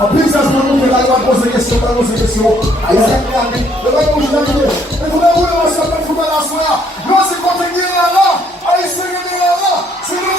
En plus, ça se montre que la loi pose des questions, pas pose des questions. Aïe, c'est bien, le bail bouge la vidéo. Et vous l'avez vu, on s'appelle le football à soir. Là, c'est quand il est là. Aïe, c'est le là. C'est le